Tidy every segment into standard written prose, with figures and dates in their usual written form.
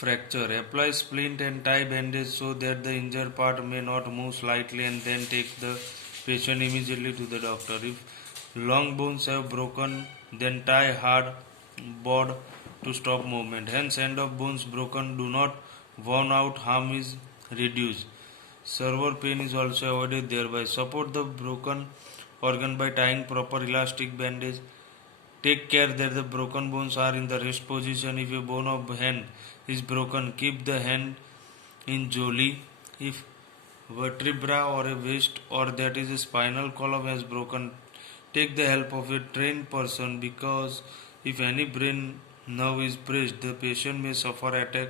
Fracture. Apply splint and tie bandage so that the injured part may not move slightly, and then take the patient immediately to the doctor. If long bones have broken, then tie hard board to stop movement. Hence, end of bones broken do not worn out, harm is reduced. Severe pain is also avoided thereby. Support the broken organ by tying proper elastic bandage. Take care that the broken bones are in the rest position. If a bone of hand is broken, keep the hand in jolly. If vertebra or a waist or that is a spinal column has broken, take the help of a trained person, because if any brain nerve is pressed, the patient may suffer attack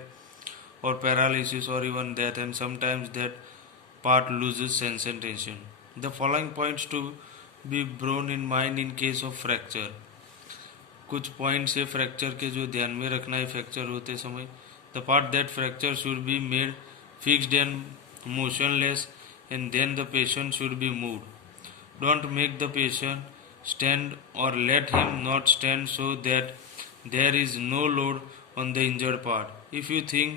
or paralysis or even death, and sometimes that part loses sensation. The following points to be borne in mind in case of fracture. कुछ points है fracture के जो ध्यान में रखना है fracture होते समय. The part that fracture should be made fixed and motionless, and then the patient should be moved. Don't make the patient stand और let him not stand so that there is no load on the injured part. If you think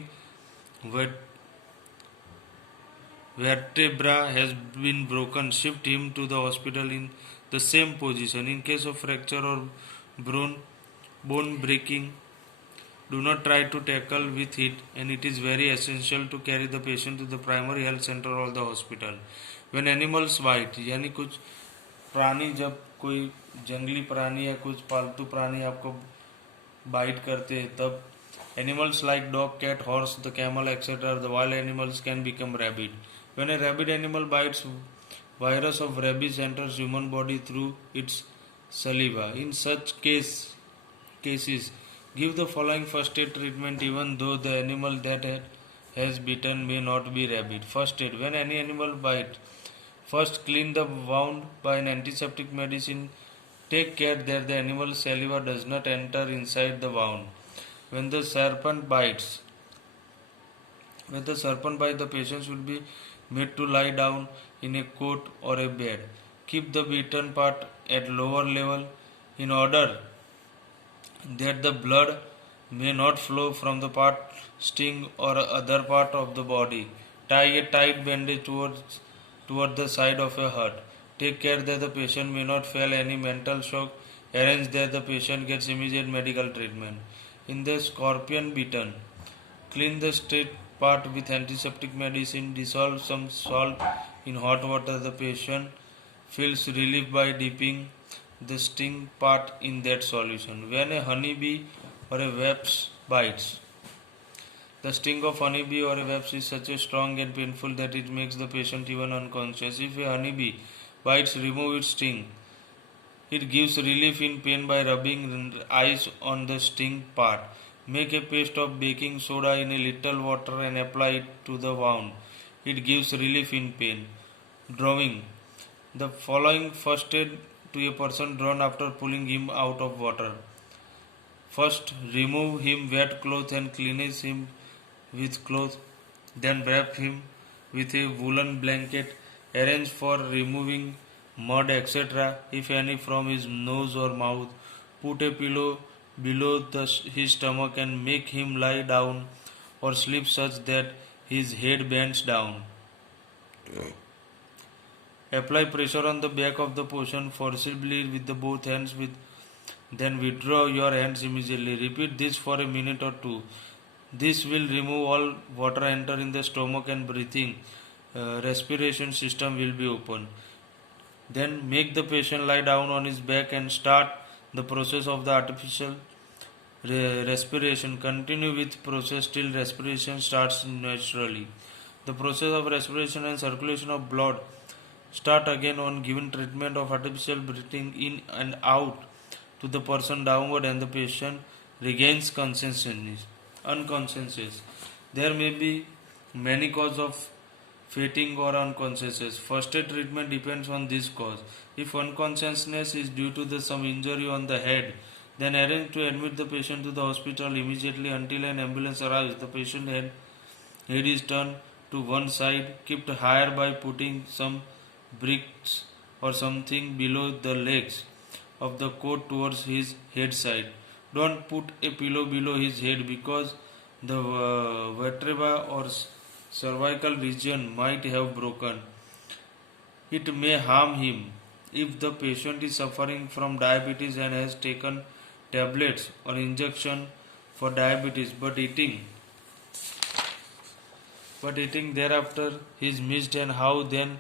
vertebra has been broken, shift him to the hospital in the same position. In case of fracture or bone breaking, do not try to tackle with it, and it is very essential to carry the patient to the primary health center or the hospital. When animals bite, यानी कुछ प्राणी, जब कोई जंगली प्राणी या कुछ पालतू प्राणी आपको बाइट करते हैं, तब animals like dog, cat, horse, the camel, etc., the wild animals can become rabid. When a rabid animal bites, virus of rabies enters human body through its saliva. In such cases, give the following first aid treatment even though the animal that has bitten may not be rabid. First aid. When any animal bites, first clean the wound by an antiseptic medicine. Take care that the animal's saliva does not enter inside the wound. When the serpent bites, the patient should be made to lie down in a cot or a bed. Keep the bitten part at lower level in order that the blood may not flow from the part sting or other part of the body. Tie a tight bandage toward the side of a hurt. Take care that the patient may not feel any mental shock. Arrange that the patient gets immediate medical treatment. In the scorpion bitten, clean the straight part with antiseptic medicine. Dissolve some salt in hot water. The patient feels relief by dipping the sting part in that solution. When a honeybee or a wasp bites, the sting of honeybee or a wasp is such a strong and painful that it makes the patient even unconscious. If a honeybee bites, remove its sting. It gives relief in pain by rubbing ice on the sting part. Make a paste of baking soda in a little water and apply it to the wound. It gives relief in pain. Drowning. The following first aid to a person drowned after pulling him out of water. First, remove him wet cloth and cleanse him with cloth. Then wrap him with a woolen blanket. Arrange for removing mud, etc., if any, from his nose or mouth. Put a pillow below his stomach and make him lie down or sleep such that his head bends down. Apply pressure on the back of the portion forcibly with the both hands, then withdraw your hands immediately. Repeat this for a minute or two. This will remove all water enter in the stomach and breathing respiration system will be open. Then make the patient lie down on his back and start the process of the artificial respiration. Continue with process till respiration starts naturally. The process of respiration and circulation of blood start again on given treatment of artificial breathing in and out to the person downward, and the patient regains unconsciousness. There may be many causes of fainting or unconsciousness. First aid treatment depends on this cause. If unconsciousness is due to some injury on the head, then arrange to admit the patient to the hospital immediately until an ambulance arrives. The patient head is turned to one side, kept higher by putting some bricks or something below the legs of the coat towards his head side. Don't put a pillow below his head because The vertebra or cervical region might have broken. It may harm him. If the patient is suffering from diabetes and has taken tablets or injection for diabetes but eating thereafter is missed, and how then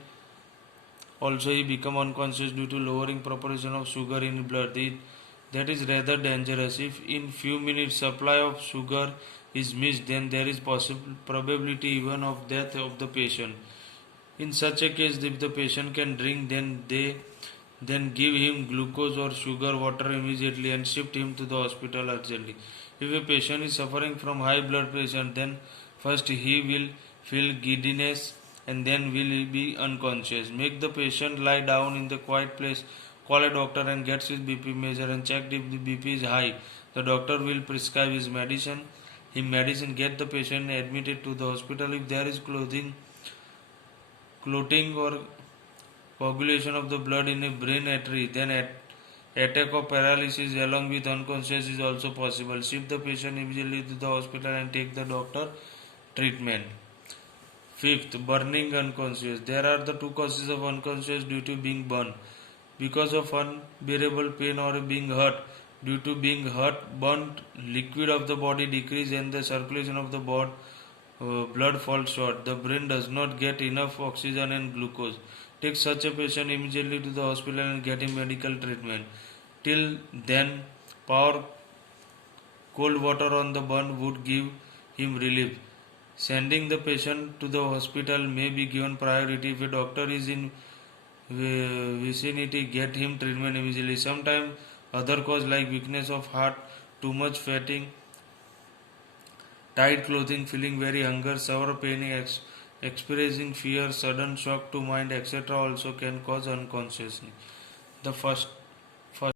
also he become unconscious due to lowering proportion of sugar in blood. That is rather dangerous. If in few minutes supply of sugar is missed, then there is possible probability even of death of the patient. In such a case, if the patient can drink, then give him glucose or sugar water immediately and shift him to the hospital urgently. If a patient is suffering from high blood pressure, then first he will feel giddiness and then will be unconscious. Make the patient lie down in the quiet place, call a doctor and get his BP measured and checked. If the BP is high, the doctor will prescribe his medicine. Get the patient admitted to the hospital. If there is clotting or coagulation of the blood in a brain artery, then attack of paralysis along with unconscious is also possible. Shift the patient immediately to the hospital and take the doctor treatment. Fifth, burning unconscious. There are the two causes of unconscious due to being burned. Because of unbearable pain or being hurt. Due to being hurt, burnt liquid of the body decrease and the circulation of the blood falls short. The brain does not get enough oxygen and glucose. Take such a patient immediately to the hospital and get him medical treatment. Till then, pour cold water on the burn would give him relief. Sending the patient to the hospital may be given priority. If a doctor is in vicinity, get him treatment immediately. Sometimes other cause like weakness of heart, too much fatting, tight clothing, feeling very hunger, severe pain, experiencing fear, sudden shock to mind, etc. also can cause unconsciousness. The first